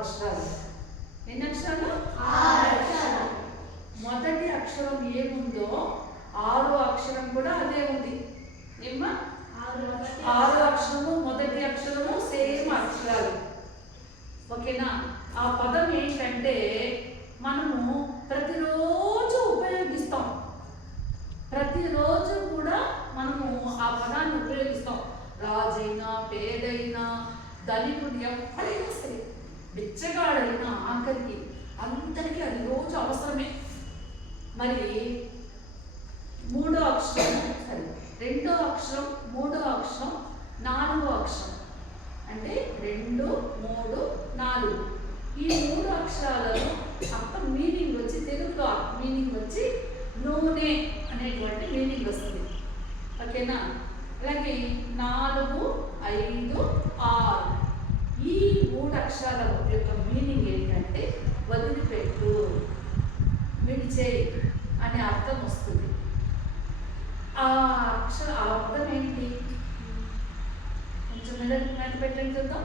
అక్షరాలు. ఎన్ని అక్షరాలు? 6 అక్షరాలు. మొదటి అక్షరం ఏముందో 6వ అక్షరం కూడా అదే ఉంది. ఏమ్మా? 6వ అక్షరము మొదటి అక్షరము సేమ్ అక్షరాలు. ఓకేనా? ఆ పదం ఏంటంటే మనము ప్రతిరోజు ఉపయోగిస్తాం. ప్రతిరోజు కూడా మనము ఆ పదాన్ని ఉపయోగిస్తాం. రాజైనా పేదైనా ధనికుడు ఎవరైనా సరే, బిచ్చగాడైనా ఆఖరికి అందరికీ అది రోజు అవసరమే. మరి మూడో అక్షరం, సరే రెండో అక్షరం, మూడో అక్షరం, నాలుగో అక్షరం అంటే 2, 3, 4 ఈ 3 అక్షరాలలో అర్థం మీనింగ్ వచ్చి, తెలుగులో మీనింగ్ వచ్చి నూనె అనేటువంటి మీనింగ్ వస్తుంది. ఓకేనా? అలాగే 4, 5, 6 ఈ 3 అక్షరాల యొక్క మీనింగ్ ఏంటంటే వదిలిపెట్టు, విడిచేయి అనే అర్థం వస్తుంది. ఆ అర్థం ఏంటి? కొంచెం మెడ పెట్టండి చూద్దాం.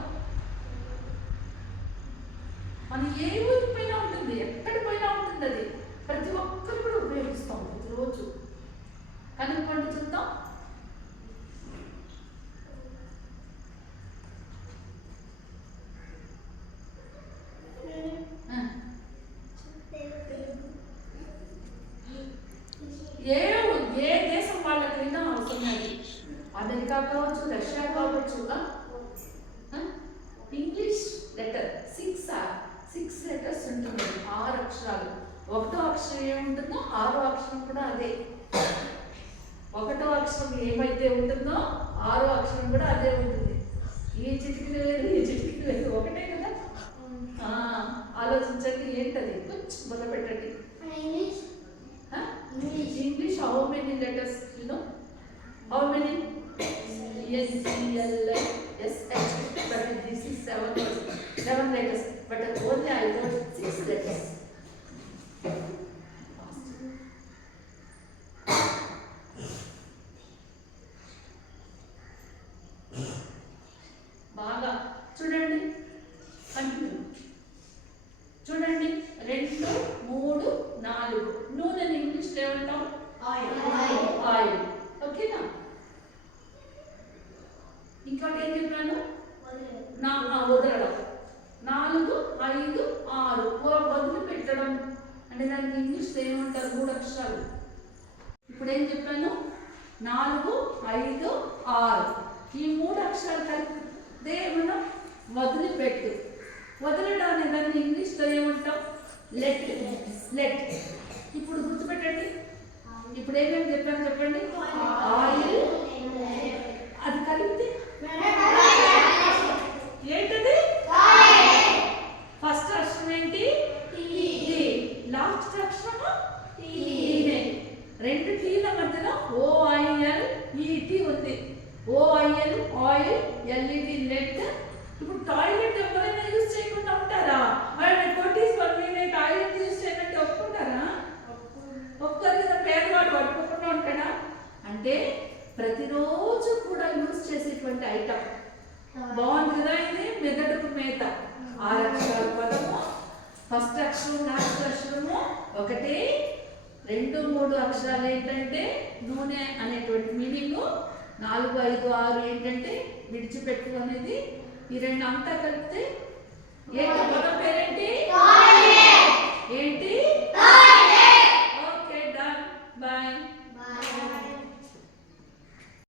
మనం ఏ ఊరికి పోయినా ఉంటుంది, ఎక్కడికి పోయినా ఉంటుంది. అది ప్రతి ఒక్కరు కూడా ఉపయోగిస్తాం ప్రతిరోజు. కనుక్కోండి చూద్దాం. ఏ దేశం వాళ్ళకైనా అవసరం. అది అమెరికా కావచ్చు, రష్యా కావచ్చు. ఇంగ్లీష్ లెటర్ 6 లెటర్స్ ఉంటుంది, 6 అక్షరాలు. 1వ అక్షరం ఏముంటుందో 6వ అక్షరం కూడా అదే. 1వ అక్షరం ఏమైతే ఉంటుందో 6వ అక్షరం కూడా అదే ఉంటుంది. ఈ చిటికిన లేదు, ఈ చిటికిన లేదు, ఒకటే కదా. ఆలోచించండి ఏంటది, కొంచెం మొదలు పెట్టండి. English how many letters you know? How many? S G L S H, but this is 7 letters, but only I know 6 letters. బాగా చూడండి, కంటిన్యూ చూడండి. 2, 3, 4 నూనెని ఇంగ్లీష్లో ఏమంటాం? ఆయిల్. ఓకేనా? ఇంకోటి ఏం చెప్పాను? వదలడం. 4, 5, 6 వదిలిపెట్టడం అంటే దానికి ఇంగ్లీష్లో ఏమంటారు? 3 అక్షరాలు. ఇప్పుడు ఏం చెప్పాను? 4, 5, 6 ఈ 3 అక్షరాలు కలిపితే ఏమన్నా వదిలిపెట్టు. వదలడం అనే దాన్ని ఇంగ్లీష్లో ఏమంటాం? లెట్. ఇప్పుడు గుర్తుపెట్టండి. ఇప్పుడు ఏమేమి చెప్పాను చెప్పండి. ఆయిల్, అది కలిపితే ఏంటది? ఫస్ట్ అక్షరం ఏంటి? లాస్ట్ అక్షరం టీనే. 2 టీల మధ్యలో OILET ఉంది. OIL oil, LED let. ఇప్పుడు టాయిలెట్ ఎవరైనా యూజ్ చేయకుండా ఉంటారా? టాయిలెట్ యూజ్ చేయమంటే ఒప్పుకుంటారా? ఒప్పుకోరు కదా. పేదవాడు పట్టుకోకుండా ఉంటాడా? అంటే ప్రతిరోజు కూడా యూజ్ చేసేటువంటి ఐటమ్. బాగుంది కదా ఇది. మెదడుకు మేత. 6 అక్షరాల పదము. ఫస్ట్ అక్షరం, లాస్ట్ అక్షరము ఒకటే. 2, 3 అక్షరాలు ఏంటంటే నూనె అనేటువంటి మీనింగ్. 4, 5, 6 ఏంటంటే విడిచిపెట్టు అనేది. ఈ 2 అంతా కలిపితే ఏంటి? పదం పేరేంటి? ఏంటి?